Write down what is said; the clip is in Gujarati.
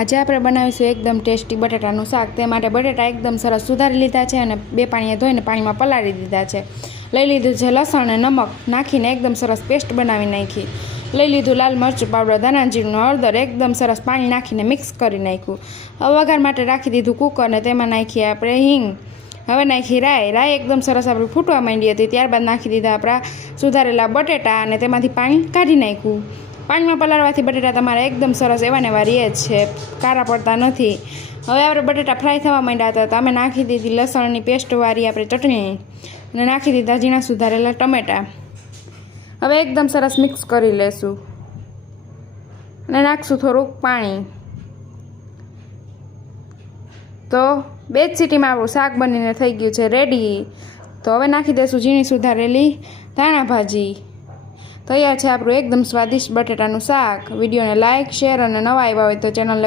આજે આપણે બનાવીશું એકદમ ટેસ્ટી બટેટાનું શાક। તે માટે બટેટા એકદમ સરસ સુધારી લીધા છે અને 2 પાણીએ ધોઈને પાણીમાં પલાળી દીધા છે। લઈ લીધું છે લસણ અને નમક નાખીને એકદમ સરસ પેસ્ટ બનાવી નાખી। લઈ લીધું લાલ મરચું પાવડર, ધાણા જીરું, હળદર એકદમ સરસ પાણી નાખીને મિક્સ કરી નાખ્યું। હવે વઘાર માટે રાખી દીધું કુકર ને તેમાં નાખી આપણે હિંગ। હવે નાખી રાઈ એકદમ સરસ આપણી ફૂટવા માંડી હતી। ત્યારબાદ નાખી દીધા આપણા સુધારેલા બટેટા અને તેમાંથી પાણી કાઢી નાખ્યું। પાણીમાં પલાળવાથી બટેટા તમારા એકદમ સરસ એવા ને એવા રહે છે, કારા પડતા નથી। હવે આપણે બટેટા ફ્રાય થવા માંડ્યા હતા તો અમે નાખી દીધી લસણની પેસ્ટવાળી આપણે ચટણી અને નાખી દીધા ઝીણા સુધારેલા ટમેટા। હવે એકદમ સરસ મિક્સ કરી લેશું અને નાખશું થોડુંક પાણી। તો 2 જ સીટીમાં આપણું શાક બનીને થઈ ગયું છે રેડી। તો હવે નાખી દઈશું ઝીણી સુધારેલી ધાણા ભાજી। તૈયાર છે આપણું એકદમ સ્વાદિષ્ટ બટેટાનું શાક। વિડીયોને લાઇક, શેર અને નવા આવ્યા હોય તો ચેનલને